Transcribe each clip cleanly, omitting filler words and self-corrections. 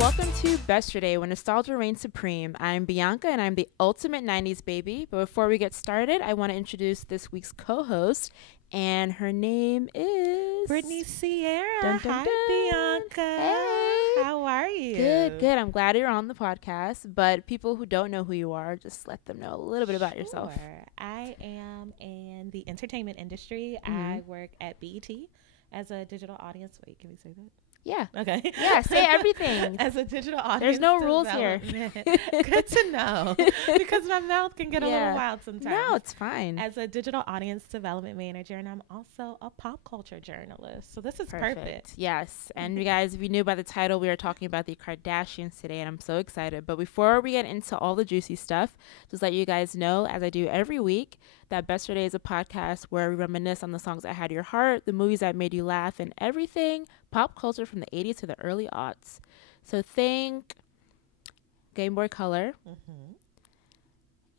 Welcome to Besterday, when nostalgia reigns supreme. I'm Bianca, and I'm the ultimate 90s baby. But before we get started, I want to introduce this week's co-host, and her name is... Brittiany Taylor. Dun, dun, Hi, dun. Bianca. Hey. How are you? Good. I'm glad you're on the podcast, but people who don't know who you are, just let them know a little bit about yourself. I am in the entertainment industry. Mm-hmm. I work at BET as a digital audience. Wait, can we say that? Yeah. Okay. Yeah, say everything. As a digital audience. There's no rules here. Good to know. Because my mouth can get a little wild sometimes. No, it's fine. As a digital audience development manager, and I'm also a pop culture journalist. So this is perfect. Yes. And you guys, if you knew by the title, we are talking about the Kardashians today, and I'm so excited. But before we get into all the juicy stuff, just let you guys know, as I do every week, that Besterday is a podcast where we reminisce on the songs that had your heart, the movies that made you laugh, and everything pop culture from the 80s to the early aughts. So think Game Boy Color,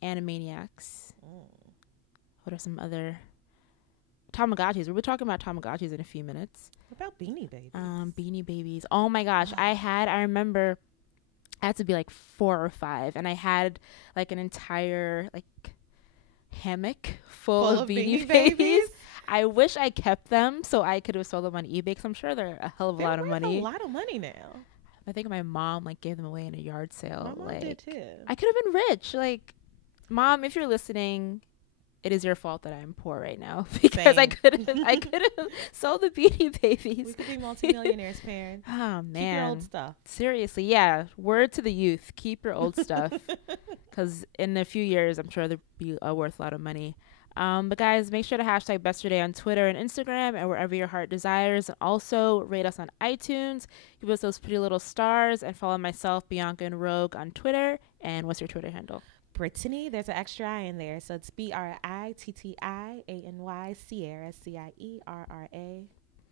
Animaniacs. What are some other... Tamagotchis. We'll be talking about Tamagotchis in a few minutes. What about Beanie Babies? Beanie Babies. Oh my gosh. I remember I had to be like 4 or 5, and I had like an entire like hammock full of Beanie Babies. I wish I kept them so I could have sold them on eBay, because I'm sure they're a hell of a lot of money. A lot of money now. I think my mom like gave them away in a yard sale. My mom did too. I could have been rich. Like, Mom, if you're listening, it is your fault that I'm poor right now, because I could have sold the Beanie Babies. We could be multimillionaires, parents. Oh man, keep your old stuff. Seriously, yeah. Word to the youth: keep your old stuff, because in a few years, I'm sure they'll be worth a lot of money. But guys, make sure to hashtag Besterday on Twitter and Instagram and wherever your heart desires. And also rate us on iTunes. Give us those pretty little stars, and follow myself, Bianca and Rogue, on Twitter. And what's your Twitter handle? Brittiany. There's an extra I in there, so it's BRITTIANY Sierra CIERRA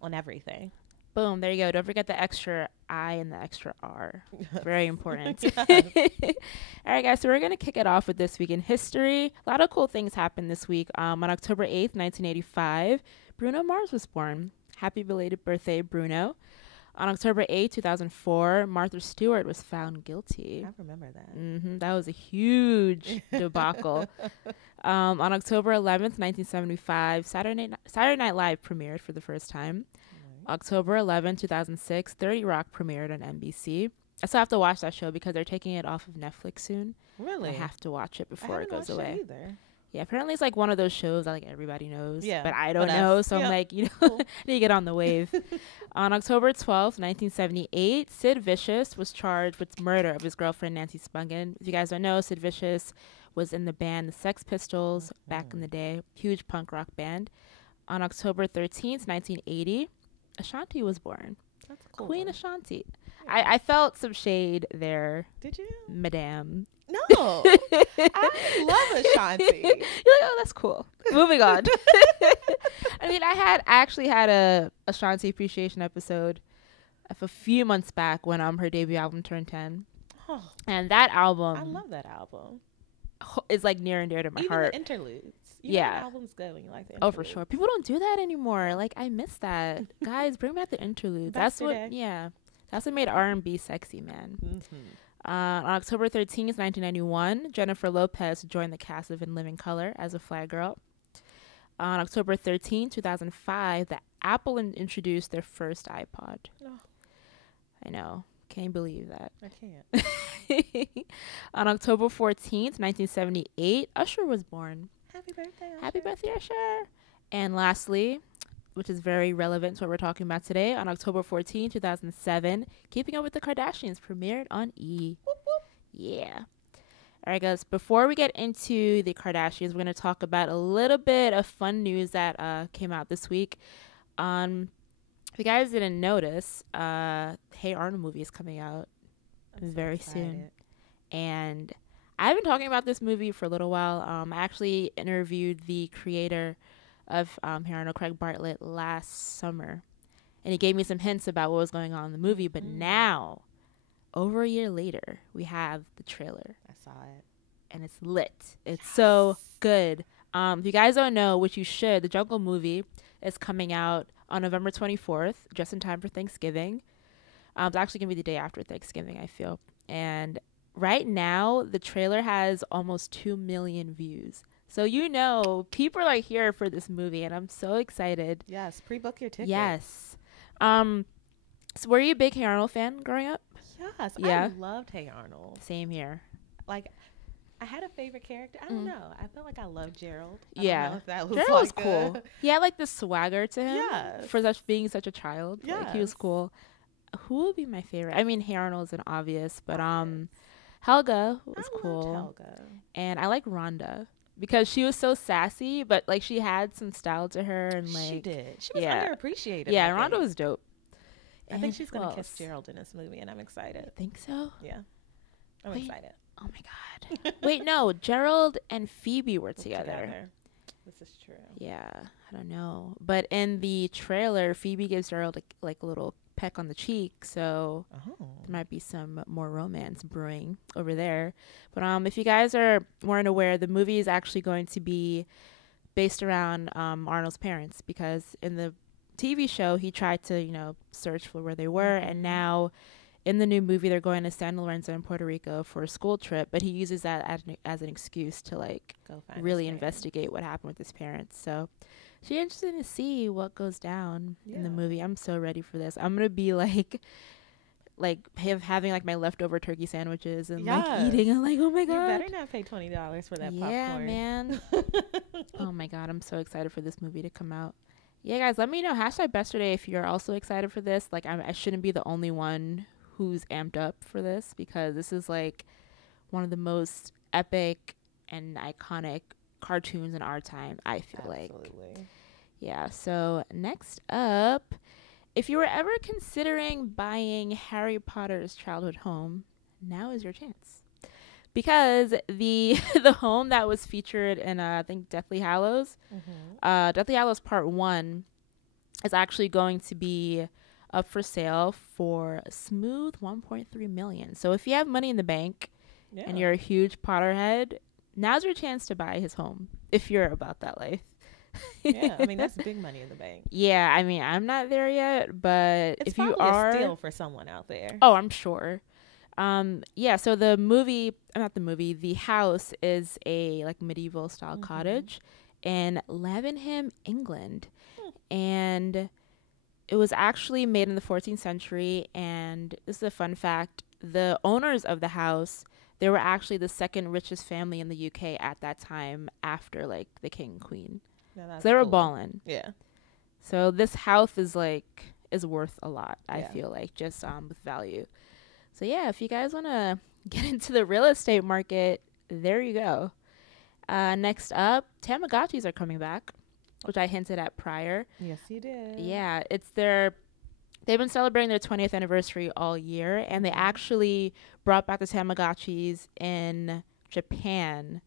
on everything. Boom, there you go. Don't forget the extra I and the extra R. Very important. Yes. All right, guys, so we're going to kick it off with This Week in History. A lot of cool things happened this week. On October 8th, 1985, Bruno Mars was born. Happy belated birthday, Bruno. On October 8th, 2004, Martha Stewart was found guilty. I remember that. That was a huge debacle. On October 11th, 1975, Saturday Night Live premiered for the first time. October 11, 2006, 30 Rock premiered on NBC. I still have to watch that show because they're taking it off of Netflix soon. Really? I have to watch it before it goes away. Either. Yeah, apparently it's like one of those shows that like everybody knows. Yeah, but I don't know. So I'm like, cool. I need to get on the wave. On October 12th, 1978, Sid Vicious was charged with murder of his girlfriend, Nancy Spungen. If you guys don't know, Sid Vicious was in the band The Sex Pistols back in the day. Huge punk rock band. On October 13th, 1980, Ashanti was born. That's cool. Queen Ashanti. Yeah. I felt some shade there. Did you? Madame. No. I love Ashanti. You're like, oh, that's cool. Moving on. I mean, I actually had a Ashanti appreciation episode a few months back when her debut album turned 10. Oh. And that album. I love that album. Is like near and dear to my heart. Even the interludes. You know, the album's good when you like the interludes. Oh, for sure. People don't do that anymore. Like, I miss that. Guys, bring back the interludes. That's what made R&B sexy, man. On October 13th, 1991, Jennifer Lopez joined the cast of In Living Color as a fly girl. On October 13th, 2005, Apple introduced their first iPod. Oh. I know. Can't believe that. I can't. On October 14th, 1978, Usher was born. Happy birthday, Usher. Happy birthday, Usher. And lastly, which is very relevant to what we're talking about today, on October 14, 2007, Keeping Up with the Kardashians premiered on E! Whoop, whoop. Yeah. All right, guys, before we get into the Kardashians, we're going to talk about a little bit of fun news that came out this week. If you guys didn't notice, Hey Arnold movie is coming out very soon. And I've been talking about this movie for a little while. I actually interviewed the creator of Hey Arnold, Craig Bartlett, last summer. And he gave me some hints about what was going on in the movie. But now, over a year later, we have the trailer. I saw it. And it's lit. It's so good. If you guys don't know, which you should, the Jungle movie is coming out on November 24th, just in time for Thanksgiving. It's actually gonna be the day after Thanksgiving, I feel. And right now, the trailer has almost 2 million views. So people are here for this movie, and I'm so excited. Yes, pre-book your ticket. Yes. So were you a big Hey Arnold fan growing up? Yes, Yeah. I loved Hey Arnold. Same here. Like, I had a favorite character. I don't know. I felt like I loved Gerald. I Yeah. don't know if that was Gerald was cool. He had like the swagger to him. Yes. For being such a child. Yes. Like, he was cool. Who would be my favorite? I mean, Hey Arnold's an obvious, but Helga was cool. Loved Helga. And I like Rhonda because she was so sassy, but like she had some style to her, and like she did. She was underappreciated. Yeah, Rhonda was dope. I think she's gonna kiss Gerald in this movie, and I'm excited. You think so? Yeah, I'm excited. Oh my god! Wait, no, Gerald and Phoebe were together. This is true. Yeah, I don't know, but in the trailer, Phoebe gives Gerald a little peck on the cheek, so there might be some more romance brewing over there. But if you guys weren't aware, the movie is actually going to be based around Arnold's parents, because in the TV show he tried to search for where they were, and now in the new movie they're going to San Lorenzo in Puerto Rico for a school trip, but he uses that as an excuse to go really investigate what happened with his parents. So it's interesting to see what goes down in the movie. I'm so ready for this. I'm gonna be having my leftover turkey sandwiches and eating. I'm like, oh my god! You better not pay $20 for that popcorn. Yeah, man. Oh my god, I'm so excited for this movie to come out. Yeah, guys, let me know. #Besterday if you're also excited for this. I shouldn't be the only one who's amped up for this, because this is one of the most epic and iconic cartoons in our time, I feel like. Yeah, so next up, if you were ever considering buying Harry Potter's childhood home, now is your chance. Because the home that was featured in I think Deathly Hallows, Deathly Hallows Part 1 is actually going to be up for sale for a smooth $1.3 million. So if you have money in the bank and you're a huge Potterhead, now's your chance to buy his home if you're about that life. Yeah, I mean, that's big money in the bank. Yeah, I mean, I'm not there yet, but it's if you are, a steal for someone out there. Oh, I'm sure. Yeah, so the house is a medieval style cottage in Leavenham, England. And it was actually made in the 14th century, and this is a fun fact. The owners of the house, they were actually the second richest family in the UK at that time, after the king and queen. Yeah, so they were balling. Yeah. So this house is worth a lot, I feel like, just with value. So yeah, if you guys want to get into the real estate market, there you go. Next up, Tamagotchis are coming back, which I hinted at prior. Yes, you did. Yeah, they've been celebrating their 20th anniversary all year, and they actually brought back the Tamagotchis in Japan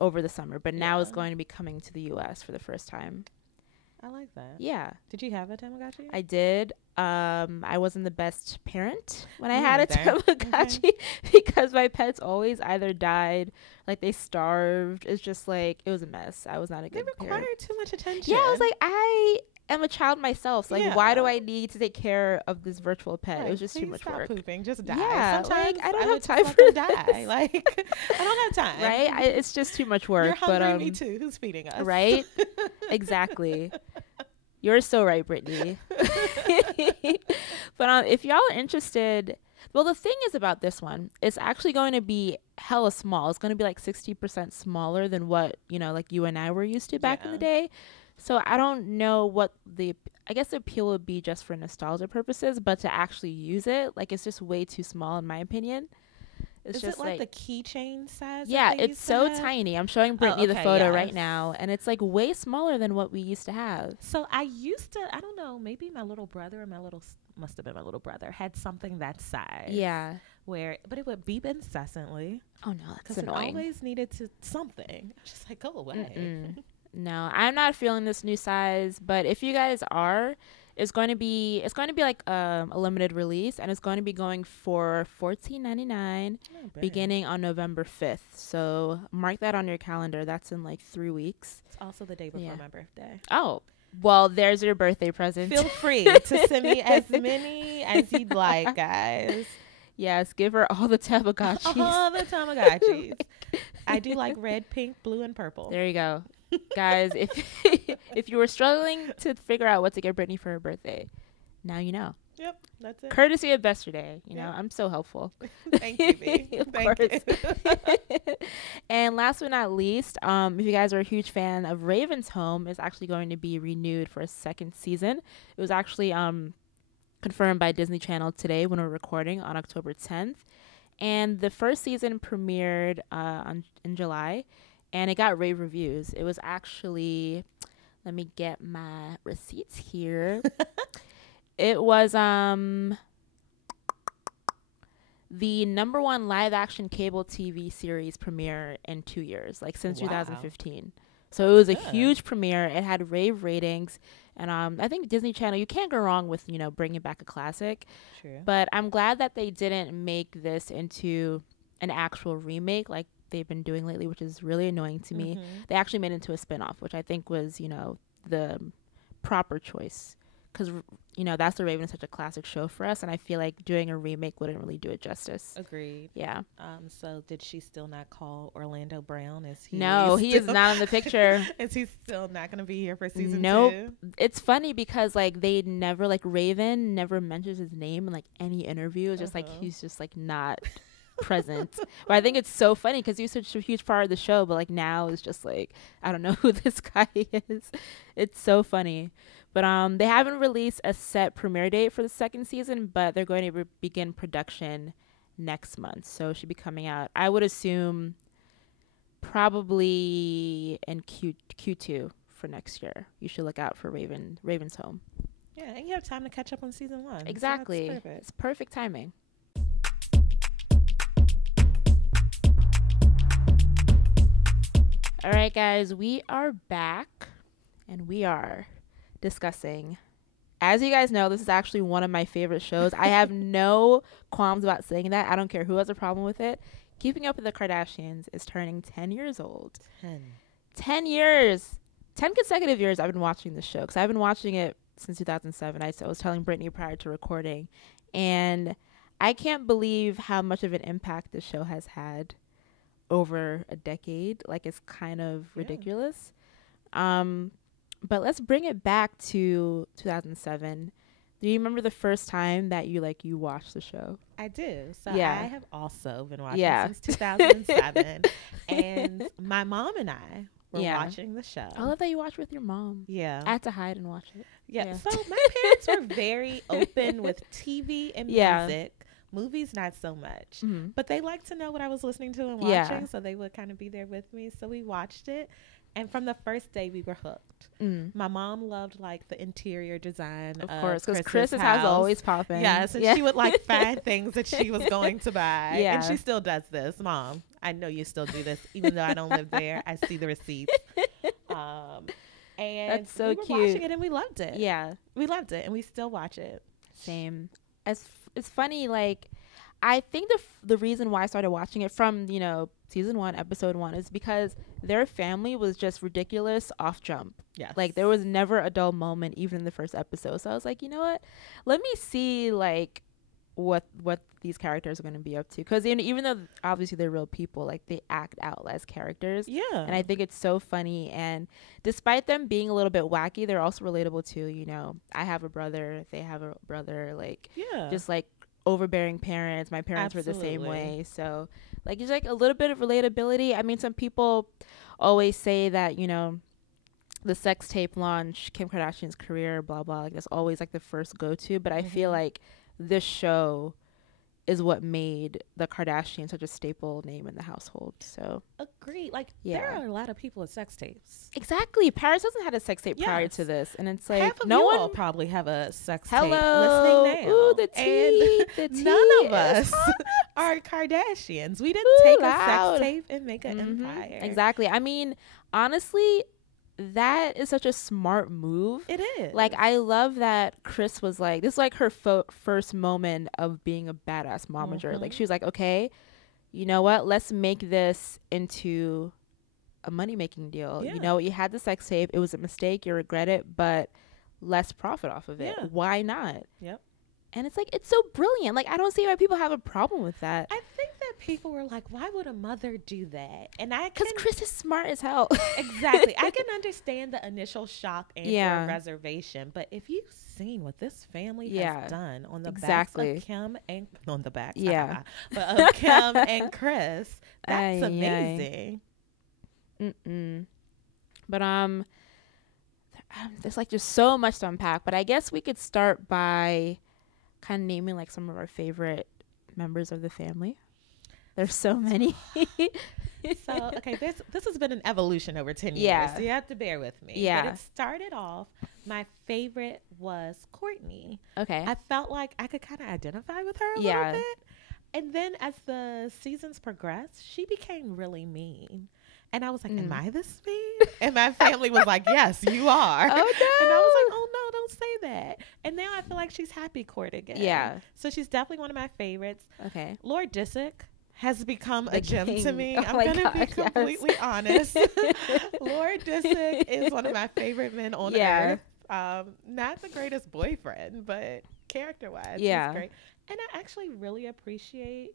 over the summer, but now it's going to be coming to the U.S. for the first time. I like that. Yeah. Did you have a Tamagotchi? I did. I wasn't the best parent when I had a Tamagotchi because my pets always either died, they starved. It's just it was a mess. I was not a good parent. They required too much attention. Yeah, I was I am a child myself. So why do I need to take care of this virtual pet? It was just too much stop work. Pooping, just die. Yeah, sometimes I don't have time for die. I don't have time. Right? It's just too much work. You're hungry, me too. Who's feeding us? Right? Exactly. You're so right, Brittiany. But if y'all are interested, well, the thing is about this one, it's actually going to be hella small. It's going to be 60% smaller than what, you and I were used to back in the day. So I don't know what I guess the appeal would be just for nostalgia purposes, but to actually use it, it's just way too small in my opinion. Is it the keychain size? Yeah, it's so tiny. I'm showing Brittiany the photo right now, and it's way smaller than what we used to have. So I don't know, maybe my little brother must have been my little brother, had something that size. Yeah. But it would beep incessantly. Oh no, that's annoying. It always needed something. Just go away. No, I'm not feeling this new size, but if you guys are, it's going to be a limited release, and it's going to be going for $14.99 beginning on November 5th. So mark that on your calendar. That's in 3 weeks. It's also the day before my birthday. Oh, Well, there's your birthday present. Feel free to send me as many as you'd like, guys. Yes, give her all the Tamagotchis. All the Tamagotchis. I do like red, pink, blue, and purple. There you go. Guys, if if you were struggling to figure out what to get Brittiany for her birthday, now you know. Yep, that's it. Courtesy of Besterday. You know, I'm so helpful. Thank you, B. Thank you. And last but not least, if you guys are a huge fan of Raven's Home, it's actually going to be renewed for a second season. It was actually confirmed by Disney Channel today when we're recording on October 10th. And the first season premiered in July, and it got rave reviews. It was actually, let me get my receipts here. It was the #1 live action cable TV series premiere in 2 years, like since 2015. So it was a huge premiere. It had rave ratings, and I think Disney Channel, you can't go wrong with, you know, bringing back a classic. True. But I'm glad that they didn't make this into an actual remake like they've been doing lately, which is really annoying to me. They actually made it into a spinoff, which I think was, you know, the proper choice. Because, you know, That's the Raven is such a classic show for us, and I feel like doing a remake wouldn't really do it justice. Agreed. Yeah. So did she still not call Orlando Brown? No, he is not in the picture. Is he still not going to be here for season 2? Nope. It's funny because, like, they never, like, Raven never mentions his name in, like, any interview. It's just, like, he's just, like, not present. But I think it's so funny because he's such a huge part of the show, but, like, now it's just, like, I don't know who this guy is. It's so funny. But they haven't released a set premiere date for the second season, but they're going to begin production next month. So it should be coming out, I would assume, probably in Q2 for next year. You should look out for Raven's Home. Yeah, and you have time to catch up on season 1. Exactly. So that's perfect. It's perfect timing. All right, guys, we are back, and we are discussing, as you guys know, this is actually one of my favorite shows. I have no qualms about saying that. I don't care who has a problem with it. Keeping Up with the Kardashians is turning 10 years old. 10 years. 10 consecutive years I've been watching this show, because I've been watching it since 2007. I was telling Brittiany prior to recording, and I can't believe how much of an impact this show has had over a decade. Like, it's kind of ridiculous. But let's bring it back to 2007. Do you remember the first time that you watched the show? I do. So Yeah. I have also been watching since 2007. And my mom and I were watching the show. I love that you watched with your mom. Yeah. I had to hide and watch it. Yeah. So my parents were very open with TV and music. Movies, not so much. But they liked to know what I was listening to and watching, so they would kind of be there with me. So we watched it. And from the first day, we were hooked. My mom loved, like, the interior design. Of course, because Chris's house always popping. Yes, and she would, like, find things that she was going to buy. Yeah. And she still does this. Mom, I know you still do this. Even though I don't live there, I see the receipts. And that's so we were cute. watching it, and we loved it. Yeah. We loved it, and we still watch it. Same. It's funny, like, I think the reason why I started watching it from, you know, season 1, episode 1 is because their family was just ridiculous off jump. Yes. Like, there was never a dull moment, even in the first episode. So I was like, you know what? Let me see, like, what these characters are going to be up to. Because even though obviously they're real people, like, they act out as characters. Yeah. And I think it's so funny. And despite them being a little bit wacky, they're also relatable too. You know, I have a brother. They have a brother. Like, just like overbearing parents. My parents were the same way. So, like, there's like a little bit of relatability. I mean, some people always say that, you know, the sex tape launch Kim Kardashian's career, blah blah, like, that's always like the first go-to. But I feel like this show is what made the Kardashians such a staple name in the household. So agreed. Like, there are a lot of people with sex tapes. Exactly. Paris hasn't had a sex tape prior to this, and it's like half of no one all probably have a sex tape listening now. Ooh, the tea. And none of us are Kardashians. We didn't take a sex tape and make an empire. Exactly. I mean, honestly, that is such a smart move. It is. Like, I love that Chris was like, this is like her first moment of being a badass momager. Like, she was like, okay, you know what? Let's make this into a money-making deal. Yeah. You know, you had the sex tape. It was a mistake. You regret it, but less profit off of it. Yeah. Why not? Yep. And it's like, it's so brilliant. Like, I don't see why people have a problem with that. I think that people were like, why would a mother do that? And because Chris is smart as hell. Exactly. I can understand the initial shock and or reservation, but if you've seen what this family has done on the backs of Kim and on the backs, but of Kim and Chris, that's amazing. But there's like just so much to unpack. But I guess we could start by kind of naming like some of our favorite members of the family. There's so many. So, okay, this has been an evolution over 10 years. So you have to bear with me. Yeah. But it started off, my favorite was Courtney. Okay. I felt like I could kind of identify with her a little bit. And then as the seasons progressed, she became really mean. And I was like, am I this mean? And my family was like, yes, you are. Oh, no. And I was like, oh, no, don't say that. And now I feel like she's happy court again. Yeah. So she's definitely one of my favorites. Okay. Lord Disick has become a gem to me. I'm going to be completely honest. Lord Disick is one of my favorite men on earth. Not the greatest boyfriend, but character-wise, he's great. And I actually really appreciate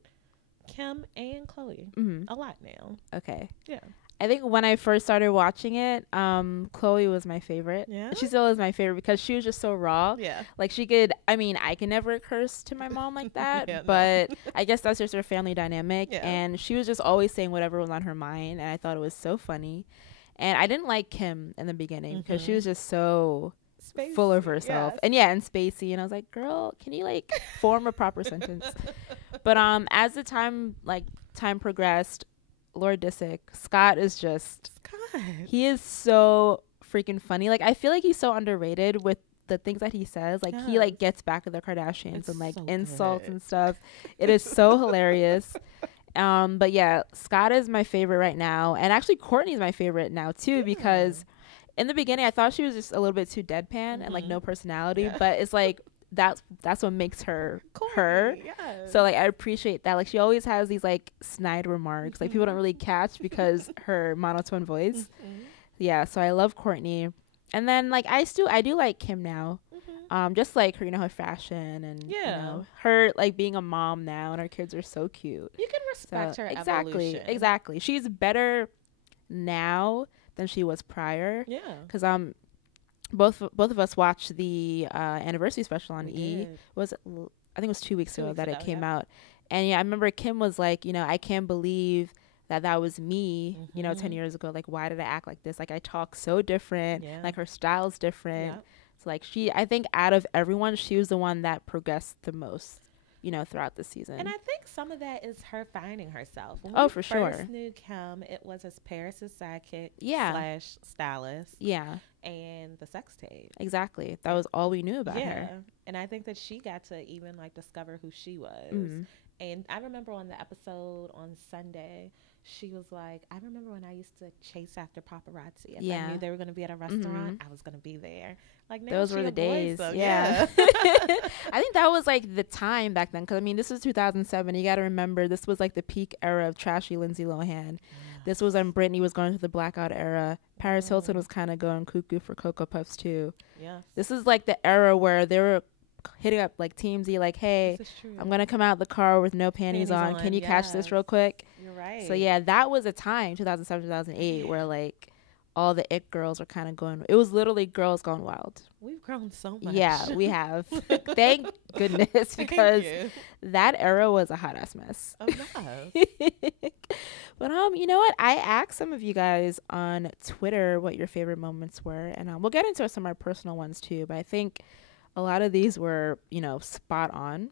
Kim and Chloe a lot now. Okay. Yeah. I think when I first started watching it, Chloe was my favorite. Yeah. She still is my favorite because she was just so raw. Yeah. Like she could, I mean, I can never curse to my mom like that, but I guess that's just her family dynamic. Yeah. And she was just always saying whatever was on her mind. And I thought it was so funny. And I didn't like Kim in the beginning because she was just so full of herself. And and spacey. And I was like, girl, can you like form a proper sentence? But as the time progressed, Lord Disick, Scott is just he is so freaking funny. Like I feel like he's so underrated with the things that he says. Like he like gets back at the Kardashians and like so insults and stuff. It is so hilarious. But yeah, Scott is my favorite right now, and actually Courtney's my favorite now too because in the beginning I thought she was just a little bit too deadpan and like no personality, but it's like that's what makes her Courtney, her. Yes. So like I appreciate that. Like she always has these like snide remarks like people don't really catch because her monotone voice. Yeah, so I love Courtney. And then like I do like Kim now. Just like her, you know, her fashion and you know, her like being a mom now and her kids are so cute. You can respect her evolution. Exactly. She's better now than she was prior. Yeah. Because both of us watched the anniversary special on E. I think it was 2 weeks ago that it came out. And yeah, I remember Kim was like, you know, I can't believe that was me, you know, 10 years ago. Like, why did I act like this? Like, I talk so different. Like, her style's different. So, like, I think out of everyone, she was the one that progressed the most, you know, throughout the season. And I think some of that is her finding herself. When for sure. When we first knew Kim, it was as Paris's sidekick / stylist. Yeah. And the sex tape. Exactly. That was all we knew about her. And I think that she got to even, like, discover who she was. And I remember on the episode on Sunday, she was like, I remember when I used to chase after paparazzi. If I knew they were going to be at a restaurant, I was going to be there. Like, now those were the days. Them. Yeah. I think that was like the time back then. Because, I mean, this was 2007. You got to remember, this was like the peak era of trashy Lindsay Lohan. This was when Britney was going through the blackout era. Paris Hilton was kind of going cuckoo for Cocoa Puffs, too. Yeah. This is like the era where they were hitting up like TMZ like, hey, I'm going to come out the car with no panties on. Can you catch this real quick? You're right. So yeah, that was a time, 2007, 2008, where like all the it girls were kind of going, it was literally girls going wild. We've grown so much. Yeah, we have. Thank goodness, because that era was a hot ass mess. Oh, no. But you know what? I asked some of you guys on Twitter what your favorite moments were, and we'll get into some of our personal ones too, but I think a lot of these were, you know, spot on.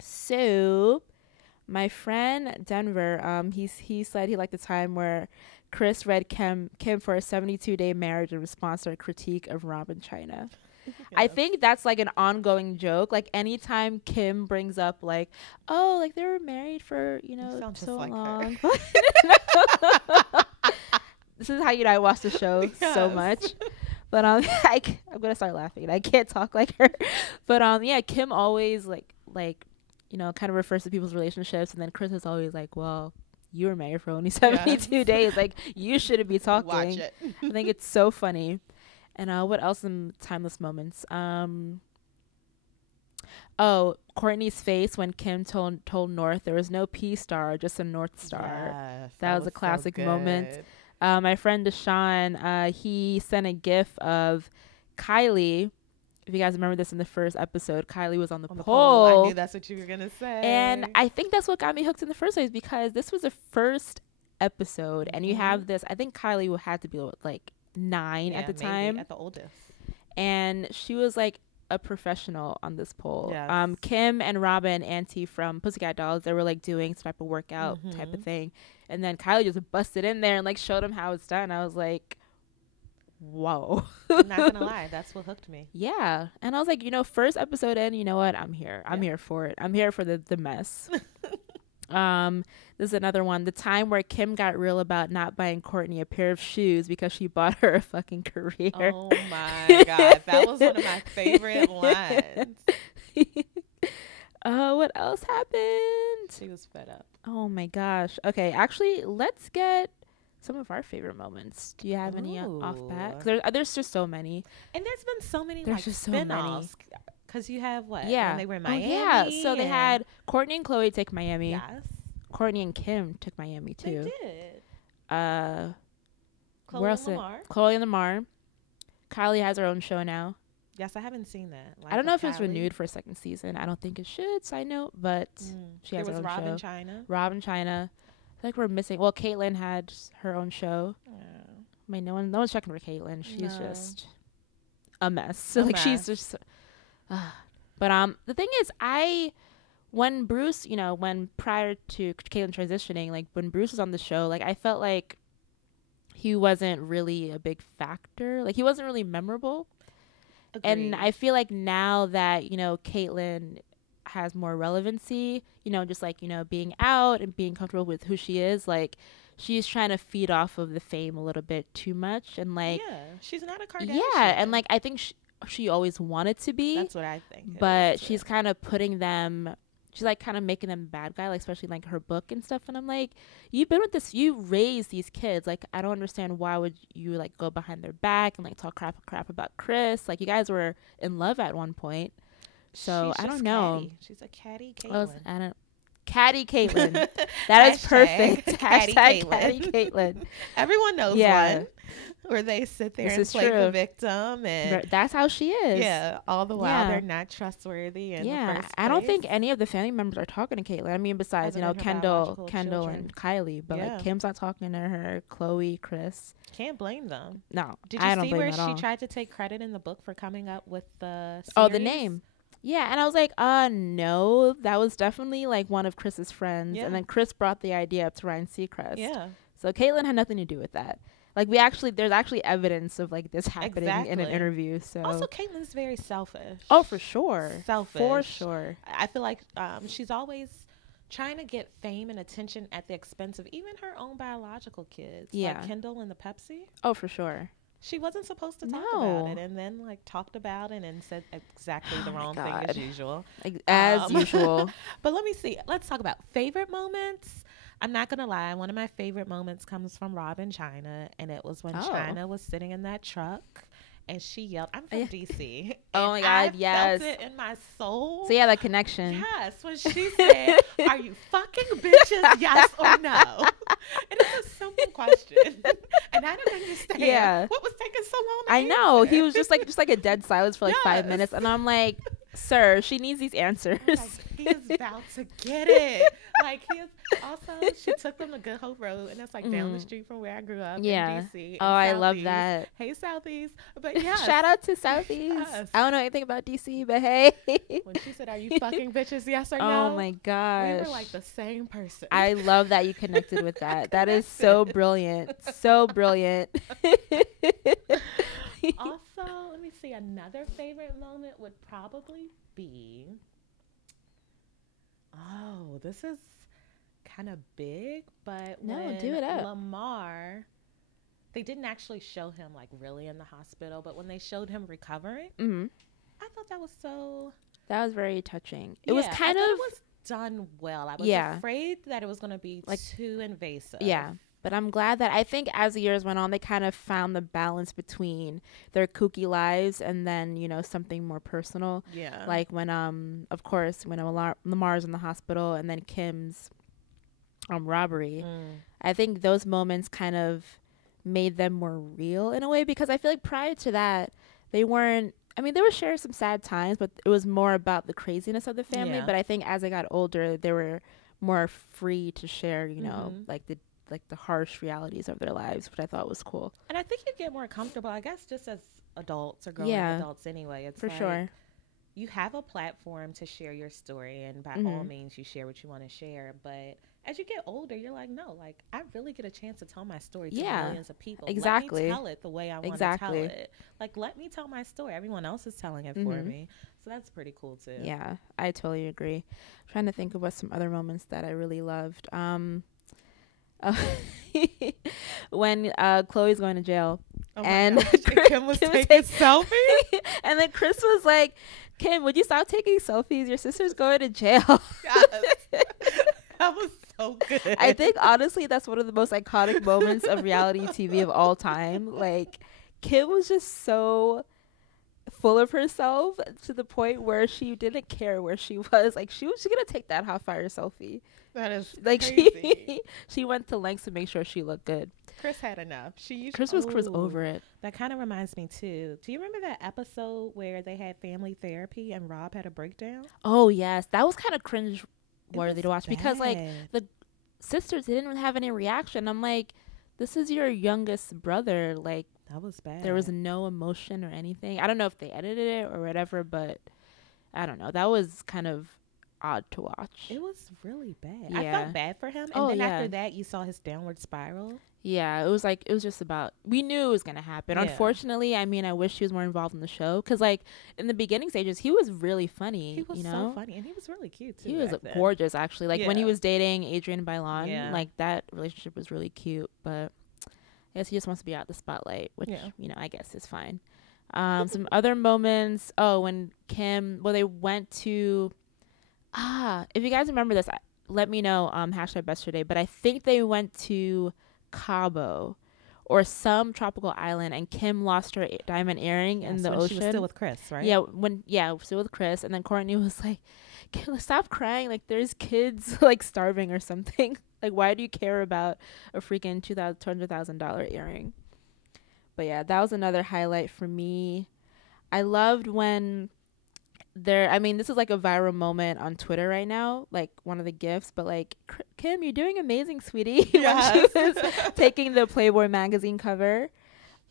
So my friend Denver, he said he liked the time where Chris read Kim for a 72-day marriage in response to a critique of Rob and China. Yeah. I think that's like an ongoing joke. Like anytime Kim brings up like, oh, like they were married for, you know, so like long. This is how you know I watch the show so much. But I'm gonna start laughing. I can't talk like her. But yeah, Kim always like you know, kind of refers to people's relationships, and then Chris is always like, well, you were married for only 72 days. Like, you shouldn't be talking. Watch it. I think it's so funny. And what else in timeless moments? Courtney's face when Kim told North there was no P star, just a North Star. Yes, that was a classic moment. My friend Deshaun, he sent a gif of Kylie. If you guys remember this in the first episode, Kylie was on the pole. I knew that's what you were going to say. And I think that's what got me hooked in the first place, because this was the first episode, and you have this, I think Kylie had to be like 9 at the time. At the oldest. And she was like a professional on this pole. Yes. Kim and Robin, Auntie from Pussycat Dolls, they were like doing some type of workout type of thing. And then Kylie just busted in there and like showed them how it's done. I was like, whoa. I'm not gonna lie, that's what hooked me. Yeah. And I was like, first episode in, you know what, I'm here for it. I'm here for the mess. This is another one, the time where Kim got real about not buying Courtney a pair of shoes because she bought her a fucking career. Oh my god, that was one of my favorite lines. What else happened? She was fed up. Oh my gosh. Okay, actually, let's get some of our favorite moments. Do you have any off bat? There's just so many. And there's been so many there's just spin-offs. So many. Because you have what? Yeah. When they were in Miami. Oh, yeah. So they had Courtney and Chloe take Miami. Yes. Courtney and Kim took Miami too. They did. Where else? Chloe and Lamar. Kylie has her own show now. Yes, I haven't seen that. I don't know if it's renewed for a second season. I don't think it should. Side note, but she has her own Rob show. in China. Rob in China. I feel like we're missing. Well, Caitlyn had her own show. Yeah. I mean, no one's checking for Caitlyn. She's just a mess. So she's just. But the thing is, when Bruce, when prior to Caitlyn transitioning, like when Bruce was on the show, like I felt like he wasn't really a big factor. Like he wasn't really memorable. Agreed. And I feel like now that, Caitlyn has more relevancy, just like, being out and being comfortable with who she is, like she's trying to feed off of the fame a little bit too much. And like, yeah, she's not a Kardashian. Yeah. And like, I think she always wanted to be. That's what I think. But she's kind of putting them, she's like kind of making them bad guy, like especially like her book and stuff. And I'm like, you've been with this, you raised these kids. Like, I don't understand why would you like go behind their back and like talk crap about Chris. Like you guys were in love at one point. So I don't know. Catty. She's a catty Caitlyn. Catty Caitlyn. That is perfect. Catty Caitlyn. Everyone knows one where they sit there and play the victim, and that's how she is. Yeah, all the while they're not trustworthy. In the first place. I don't think any of the family members are talking to Caitlyn. I mean, besides Kendall and Kylie, but like Kim's not talking to her. Chloe, Chris. Can't blame them. No, did you see where she tried to take credit in the book for coming up with the series? Oh, the name. Yeah, and I was like, no, that was definitely like one of Chris's friends. Yeah. And then Chris brought the idea up to Ryan Seacrest. Yeah. So Caitlyn had nothing to do with that. Like there's actually evidence of like this happening in an interview. So also Caitlyn's very selfish. Oh, for sure. Selfish. For sure. I feel like she's always trying to get fame and attention at the expense of even her own biological kids. Yeah. Like Kendall and the Pepsi. Oh, for sure. She wasn't supposed to talk about it, and then like talked about it and said exactly the wrong thing as usual. As usual. But let me see. Let's talk about favorite moments. I'm not gonna lie. One of my favorite moments comes from Rob in China, and it was when China was sitting in that truck. And she yelled, I'm from DC. Oh my God, yes. I felt it in my soul. So yeah, that connection. Yes, when she said, are you fucking bitches, yes or no? And it's a simple question. And I didn't understand what was taking so long to I know. answer. He was just like a dead silence for like 5 minutes. And I'm like, sir, she needs these answers. Like, he is about to get it. Like he is also, she took them to Good Hope Road, and that's like down the street from where I grew up in DC. Oh, I love that. Hey, Southeast. But yeah. Shout out to Southeast. Yes. I don't know anything about DC, but hey. When she said, are you fucking bitches, yes or no? Oh my gosh. We were like the same person. I love that you connected with that. That is so brilliant. So brilliant. Also, let me see. Another favorite moment would probably be, this is kind of big, but when do it up. Lamar, they didn't actually show him like really in the hospital, but when they showed him recovering, I thought that was so. That was very touching. It was kind of. done well. I was afraid that it was going to be like too invasive. Yeah. But I'm glad that I think as the years went on, they kind of found the balance between their kooky lives and then, you know, something more personal. Yeah. Like when, of course, when Lamar's in the hospital and then Kim's robbery. I think those moments kind of made them more real in a way, because I feel like prior to that, they weren't, I mean, they were sharing some sad times, but it was more about the craziness of the family. Yeah. But I think as they got older, they were more free to share, you know, like the harsh realities of their lives, which I thought was cool. And I think you get more comfortable, I guess, just as adults or growing adults anyway. It's for sure. You have a platform to share your story, and by all means, you share what you want to share. But as you get older, you're like, no, like, I really get a chance to tell my story to millions of people. Exactly. Let me tell it the way I want to tell it. Like, let me tell my story. Everyone else is telling it for me. So that's pretty cool, too. Yeah, I totally agree. I'm trying to think of what some other moments that I really loved. When Chloe's going to jail, and Kim was taking a selfie, and then Chris was like, "Kim, would you stop taking selfies? Your sister's going to jail." Yes. That was so good. I think honestly, that's one of the most iconic moments of reality TV of all time. Like, Kim was just so full of herself to the point where she didn't care where she was. Like, she was gonna take that hot fire selfie. That is like crazy. She went to lengths to make sure she looked good. Chris had enough. Chris was over it. That kind of reminds me too. Do you remember that episode where they had family therapy and Rob had a breakdown? Oh yes, that was kind of cringe worthy to watch because like the sisters didn't have any reaction. I'm like, this is your youngest brother. Like, that was bad. There was no emotion or anything. I don't know if they edited it or whatever, but I don't know. That was kind of odd to watch. It was really bad. Yeah. I felt bad for him. And then after that, you saw his downward spiral. Yeah, it was just about, we knew it was going to happen. Yeah. Unfortunately, I mean, I wish he was more involved in the show because, like, in the beginning stages, he was really funny. He was so funny, and he was really cute, too. He was gorgeous, actually. Like, when he was dating Adrienne Bailon, like, that relationship was really cute, but I guess he just wants to be out the spotlight, which, you know, I guess is fine. Some other moments, when they went to, if you guys remember this, let me know, hashtag Besterday, but I think they went to Cabo or some tropical island, and Kim lost her diamond earring in the ocean. She was still with Chris, right? Yeah, still with Chris, and then Courtney was like, stop crying, like there's kids like starving or something. Like, why do you care about a freaking $200,000 earring? But yeah, that was another highlight for me. I loved when this is like a viral moment on Twitter right now, like one of the gifts, but like, Kim, you're doing amazing, sweetie. Yes. When she was taking the Playboy magazine cover.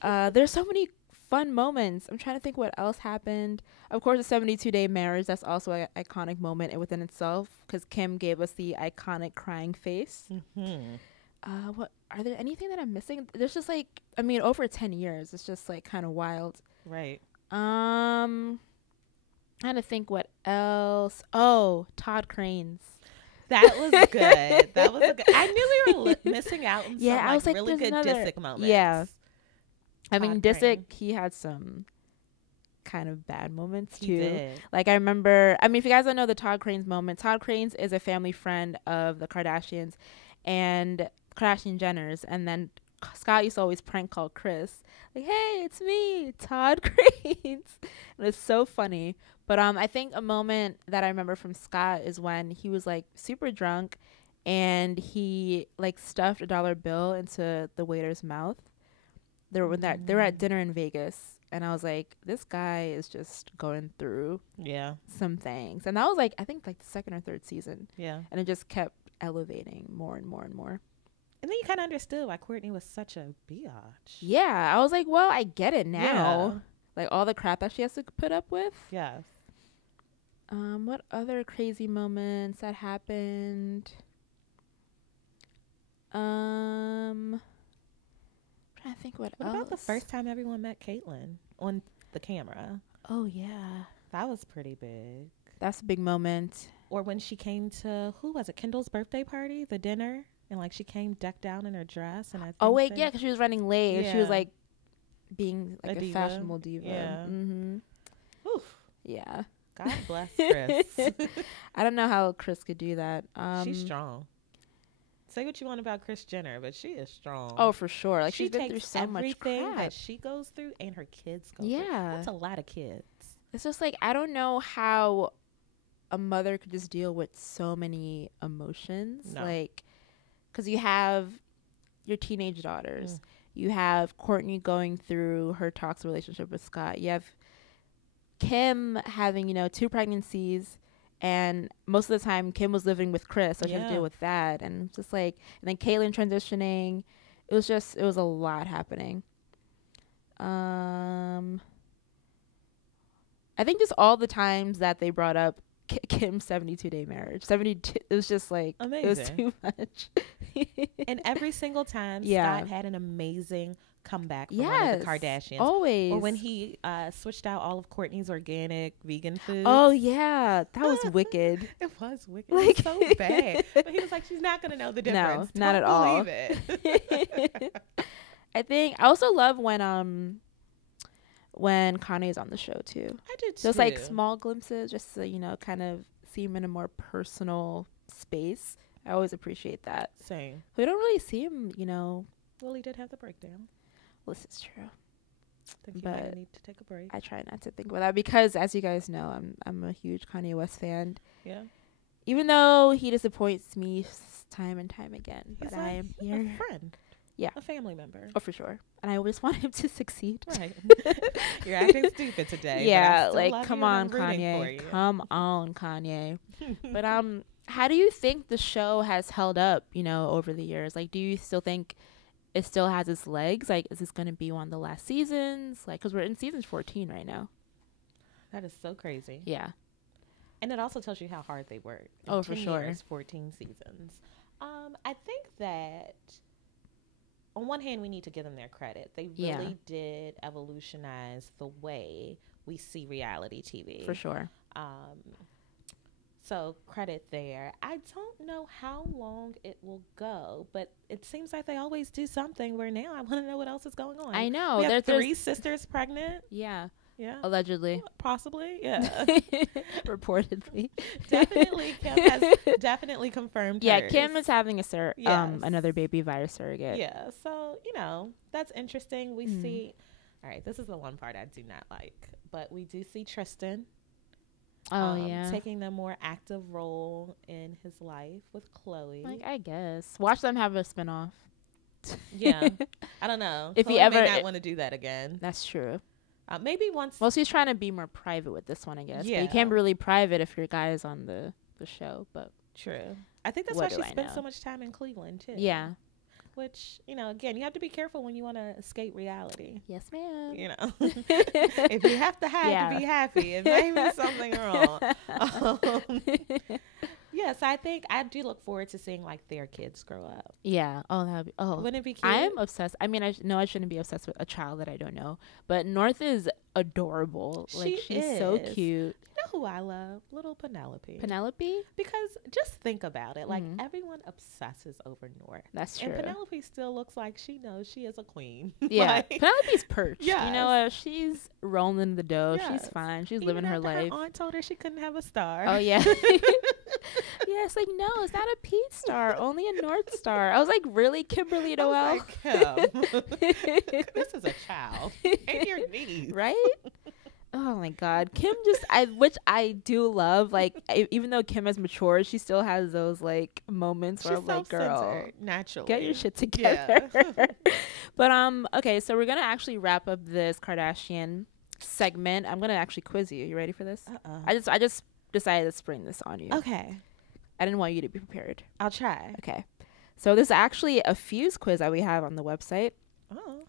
There's so many fun moments. I'm trying to think what else happened. Of course, the 72-day marriage, that's also an iconic moment within itself because Kim gave us the iconic crying face. What are there anything that I'm missing? There's just like, over 10 years. It's just like kind of wild. Right. Trying to think what else. Oh, Todd Cranes. That was good. I knew we were missing out on some I was like, really good Disick moments. Yeah. Disick, he had some kind of bad moments too. He did. Like, I remember, if you guys don't know the Todd Cranes moment, Todd Cranes is a family friend of the Kardashians and Kardashian Jenners. And then Scott used to always prank call Chris. Like, hey, it's me, Todd Cranes. And it's so funny. But I think a moment that I remember from Scott is when he was like super drunk and he like stuffed a dollar bill into the waiter's mouth. They were at dinner in Vegas, and I was like, this guy is just going through some things. And that was like, I think like the second or third season. Yeah. And it just kept elevating more and more and more. And then you kind of understood why Courtney was such a biatch. Yeah. I was like, well, I get it now. Yeah. Like all the crap that she has to put up with. Yes. What other crazy moments that happened? Trying to think what else. About the first time everyone met Caitlyn on the camera? Oh yeah, that was pretty big. That's a big moment. Or when she came to Kendall's birthday party, the dinner, and like she came decked out in her dress, and because she was running late. Yeah. She was like being like a fashionable diva. Yeah. Mm-hmm. Oof. Yeah. God bless Chris. I don't know how Chris could do that. She's strong. Say what you want about Kris Jenner, but she is strong. Oh, for sure. Like, she she's been through so much crap that she goes through, and her kids go through. That's a lot of kids. It's just like, I don't know how a mother could just deal with so many emotions. No. Like, because you have your teenage daughters. You have Courtney going through her toxic relationship with Scott. You have Kim having, 2 pregnancies. And most of the time, Kim was living with Chris, so she had to deal with that. And just like, and then Caitlyn transitioning. It was a lot happening. I think just all the times that they brought up Kim's 72-day marriage. 72, it was just like, amazing. It was too much. And every single time, Scott had an amazing comeback from one of the Kardashians. Always. Or when he switched out all of Kourtney's organic vegan foods. Oh, yeah. That was wicked. It was wicked. Like, it was so bad. But he was like, she's not going to know the difference. No, not at all. It. I also love when Kanye's on the show, too. I did, too. Those, like, small glimpses, just to, kind of see him in a more personal space. I always appreciate that. Same. We don't really see him, Well, he did have the breakdown. Well, this is true. I think you might need to take a break. I try not to think about that because, as you guys know, I'm a huge Kanye West fan. Yeah. Even though he disappoints me time and time again, but I am here. A friend. Yeah. A family member. Oh, for sure. And I just want him to succeed. Right. You're acting stupid today. Yeah, like, come on, Kanye. Come on, Kanye. But how do you think the show has held up, over the years? Like, do you still think it still has its legs? Like, is this going to be one of the last seasons? Like, because we're in season 14 right now. That is so crazy. Yeah. And it also tells you how hard they worked. Oh, for sure. Years, 14 seasons. I think that on one hand, we need to give them their credit. They really did evolutionize the way we see reality TV. For sure. So credit there. I don't know how long it will go, but it seems like they always do something where now I want to know what else is going on. I know. We have 3 sisters pregnant. Yeah. Yeah. Allegedly. Possibly. Yeah. Reportedly. Definitely. Kim has definitely confirmed hers. Kim is having another baby via surrogate. Yeah. So, that's interesting. We see. All right. This is the one part I do not like, but we do see Tristan. Taking the more active role in his life with Khloe. Like, I guess. Watch them have a spinoff. Yeah. I don't know. If Khloe he ever may not want to do that again. That's true. Maybe once. Well, she's trying to be more private with this one, I guess. Yeah. But you can't be really private if your guy is on the show, but. True. I think that's why she spent so much time in Cleveland, too. Yeah. Which, again, you have to be careful when you want to escape reality. Yes, ma'am. If you have to hide to be happy, it may be something wrong. Yes, I think I do look forward to seeing, like, their kids grow up. Yeah. Oh, that'd be, wouldn't it be cute? I'm obsessed. I mean, I know I shouldn't be obsessed with a child that I don't know, but North is adorable. She's so cute. You know who I love? Little Penelope. Penelope? Because just think about it. Like, everyone obsesses over North. That's true. And Penelope still looks like she knows she is a queen. Yeah. Penelope's perched. Yes. She's rolling the dough. Yes. She's fine. She's living her life. Her aunt told her she couldn't have a star. Oh, yeah. Yeah, it's like, no, it's not a Pete star, only a North Star. I was like, really, Kimberly Noel? I was like, Kim, this is a child. And your niece. Right? Oh my God, Kim which I do love. Like, even though Kim has matured, she still has those like moments where I'm like, girl, naturally, get your shit together. Yeah. But okay, so we're gonna actually wrap up this Kardashian segment. I'm gonna actually quiz you. You ready for this? I just decided to spring this on you. Okay. I didn't want you to be prepared. I'll try. Okay. So this is actually a Fuse quiz that we have on the website.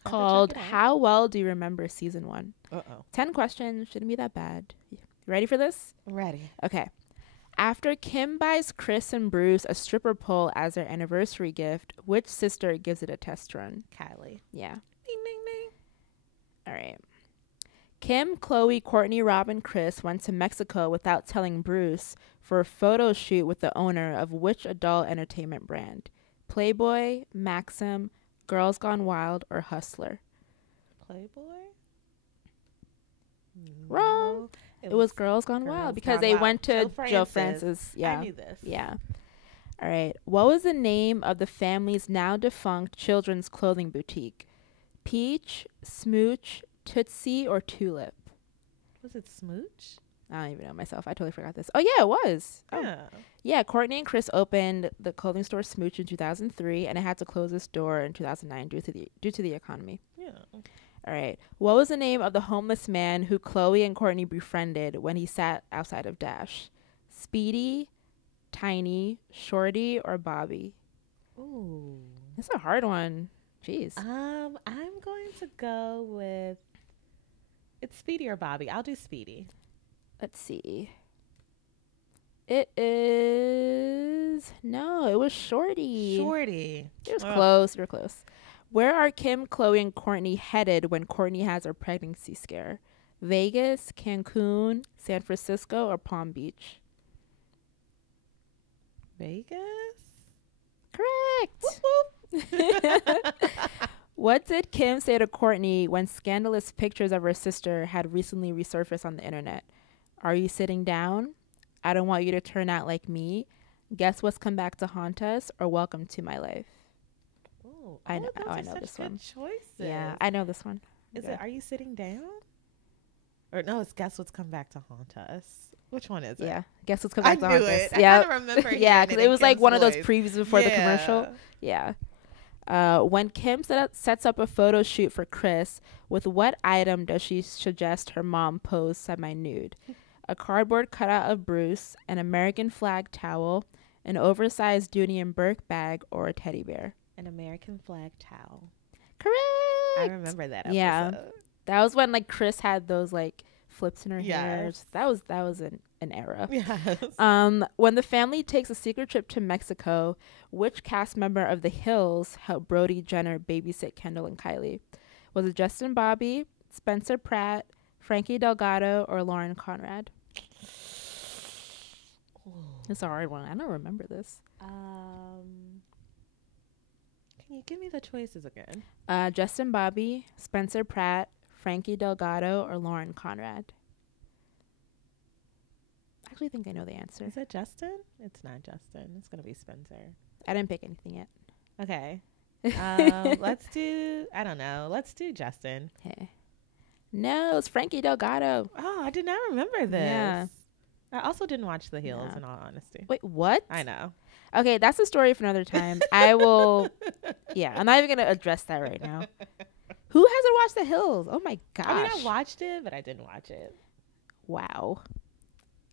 Called How Well Do You Remember Season 1? 10 questions. Shouldn't be that bad. You ready for this? Ready. Okay. After Kim buys Chris and Bruce a stripper pole as their anniversary gift, which sister gives it a test run? Kylie. Yeah. Ding, ding, ding. All right. Kim, Khloe, Courtney, Rob, and Chris went to Mexico without telling Bruce for a photo shoot with the owner of which adult entertainment brand? Playboy, Maxim, Girls Gone Wild, or Hustler? Playboy? Wrong. It was Girls Gone Wild because they went to Joe Francis. Yeah. I knew this. Yeah. All right. What was the name of the family's now defunct children's clothing boutique? Peach, Smooch, Tootsie, or Tulip? Was it Smooch? I don't even know myself. I totally forgot this. Oh, yeah, it was. Yeah. Oh. Yeah, Courtney and Chris opened the clothing store Smooch in 2003, and it had to close its door in 2009 due to the economy. Yeah. All right. What was the name of the homeless man who Chloe and Courtney befriended when he sat outside of Dash? Speedy, Tiny, Shorty, or Bobby? Ooh. That's a hard one. Jeez. I'm going to go with it's Speedy or Bobby. I'll do Speedy. Let's see. It was Shorty. Shorty. It was close. You're close. Where are Kim, Chloe, and Courtney headed when Courtney has her pregnancy scare? Vegas, Cancun, San Francisco, or Palm Beach? Vegas? Correct. Whoop, whoop. What did Kim say to Courtney when scandalous pictures of her sister had recently resurfaced on the internet? Are you sitting down? I don't want you to turn out like me. Guess what's come back to haunt us? Or welcome to my life? Ooh, I know such this good one. Choices. Yeah, I know this one. Is it Are You Sitting Down? Or no, it's Guess What's Come Back to Haunt Us. Which one is it? Yeah, Guess What's Come Back to Haunt Us. I kind of remember. Yeah, because it was like one of those previews before the Yeah. commercial. Yeah. When Kim sets up a photo shoot for Chris, with what item does she suggest her mom pose semi-nude? A cardboard cutout of Bruce, an American flag towel, an oversized Dooney and Burke bag, or a teddy bear? An American flag towel. Correct. I remember that episode. Yeah, that was when like Chris had those like flips in her hair. Yes. That was an era. Yes. When the family takes a secret trip to Mexico, which cast member of The Hills helped Brody Jenner babysit Kendall and Kylie? Was it Justin Bobby, Spencer Pratt, Frankie Delgado, or Lauren Conrad? It's a hard one. I don't remember this. Can you give me the choices again? Justin Bobby, Spencer Pratt, Frankie Delgado, or Lauren Conrad? I actually think I know the answer. Is it Justin? It's not Justin. It's going to be Spencer. I didn't pick anything yet. Okay. Let's do Justin. Okay. No, it's Frankie Delgado. Oh, I did not remember this. Yeah. I also didn't watch The Hills, No. in all honesty. Wait, what? I know. Okay, that's a story for another time. I will. Yeah, I'm not even going to address that right now. Who hasn't watched The Hills? Oh my gosh. I mean, I watched it, but I didn't watch it. Wow.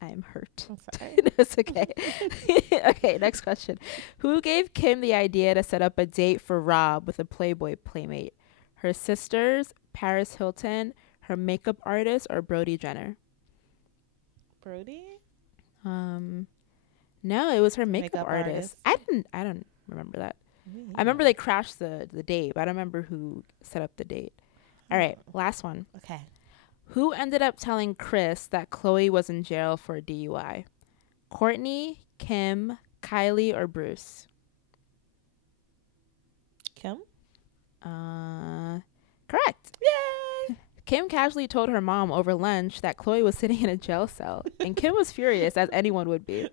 I'm hurt. I'm sorry. That's okay. Okay, next question. Who gave Kim the idea to set up a date for Rob with a Playboy playmate? Her sisters, Paris Hilton, her makeup artist, or Brody Jenner? Brody? No, it was her makeup artist. I don't remember that. I remember they crashed the date, but I don't remember who set up the date. All right, last one. Okay. Who ended up telling Chris that Chloe was in jail for a DUI? Courtney, Kim, Kylie, or Bruce? Kim? Correct. Yay! Kim casually told her mom over lunch that Chloe was sitting in a jail cell, and Kim was furious, as anyone would be.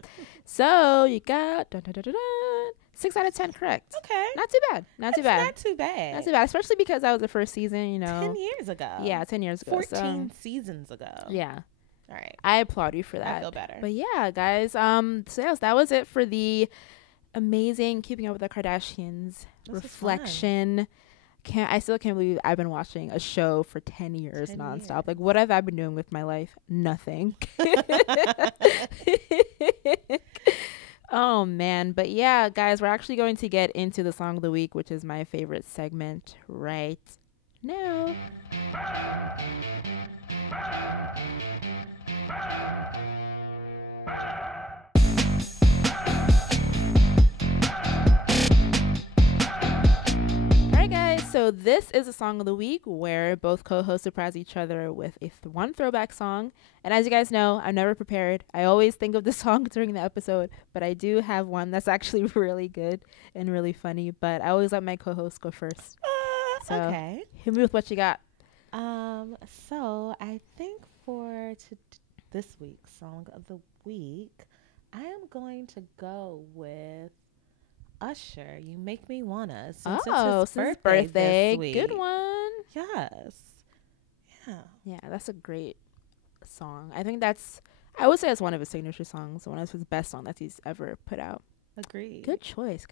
So you got 6 out of 10 correct. Okay. Not too bad. Not too bad. Not too bad. Not too bad, especially because that was the first season, you know. 10 years ago. Yeah, 10 years ago. 14 seasons ago. Yeah. All right. I applaud you for that. I feel better. But yeah, guys, so yes, that was it for the amazing Keeping Up with the Kardashians reflection. I still can't believe I've been watching a show for 10 years nonstop. Like, what have I been doing with my life? Nothing. Oh, man. But yeah, guys, we're actually going to get into the song of the week, which is my favorite segment right now. So this is a song of the week where both co-hosts surprise each other with one throwback song. And as you guys know, I'm never prepared. I always think of the song during the episode, but I do have one that's actually really good and really funny. But I always let my co-host go first. So okay. Hit me with what you got. So I think for this week's song of the week, I am going to go with Usher. You Make Me Wanna. Since it's his birthday this week. Good one. Yes. Yeah. Yeah, that's a great song. I think I would say it's one of his signature songs, one of his best songs that he's ever put out. Agreed. Good choice.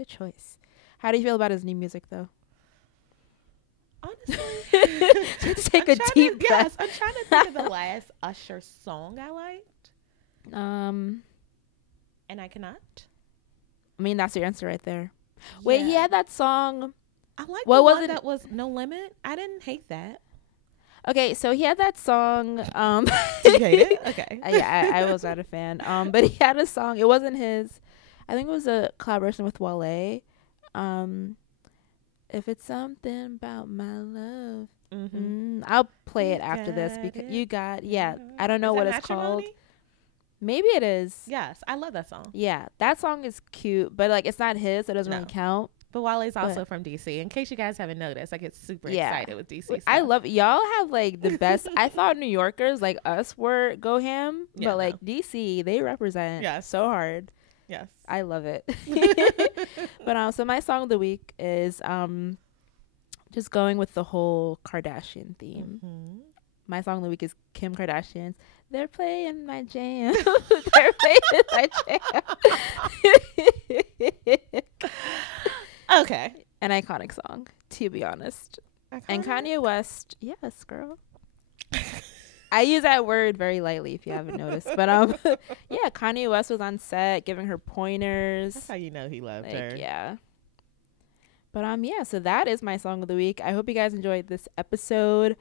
How do you feel about his new music, though? Honestly, just take a deep breath. Yes, I'm trying to think of the last Usher song I liked. And I cannot. I mean, that's your answer right there. Yeah. Wait, he had that song. I like the one that was No Limit. I didn't hate that. Okay, so he had that song. Did you hate it? Okay. Yeah, I was not a fan. But he had a song. It wasn't his. I think it was a collaboration with Wale. If it's something about my love, I'll play it after this because you got. Yeah, I don't know what it's called. Maybe it is. Yes, I love that song. Yeah, that song is cute, but like it's not his, so it doesn't really count. But Wale's also from DC. In case you guys haven't noticed, I get super excited with DC stuff. I love y'all have like the best. I thought New Yorkers like us were go ham, but like DC, they represent so hard. Yes, I love it. But so my song of the week is just going with the whole Kardashian theme. My song of the week is Kim Kardashian's "They're Playing My Jam." They're playing my jam. Okay. An iconic song, to be honest. And Kanye West, yes, girl. I use that word very lightly if you haven't noticed. But yeah, Kanye West was on set giving her pointers. That's how you know he loved her. Yeah. But yeah, so that is my song of the week. I hope you guys enjoyed this episode.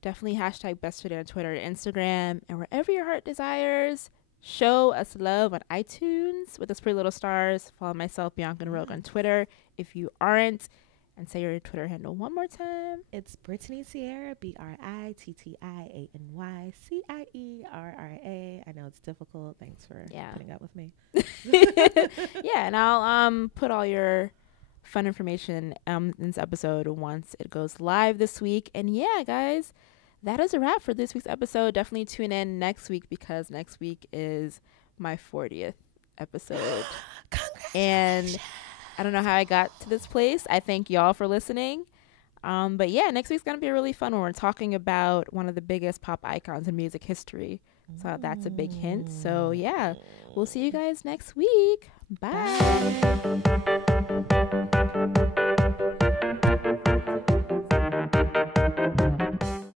Definitely hashtag Besterday on Twitter and Instagram. And wherever your heart desires, show us love on iTunes with us pretty little stars. Follow myself, Bianca and Rogue, on Twitter if you aren't. And say your Twitter handle one more time. It's Brittiany Sierra, BrittiTiaNYCIERRA. I know it's difficult. Thanks for putting up with me. Yeah, and I'll put all your fun information in this episode once it goes live this week. And yeah, guys, that is a wrap for this week's episode. Definitely tune in next week because next week is my 40th episode. And I don't know how I got to this place. I thank y'all for listening. But yeah, next week's going to be a really fun one. We're talking about one of the biggest pop icons in music history. So that's a big hint. So yeah, we'll see you guys next week. Bye.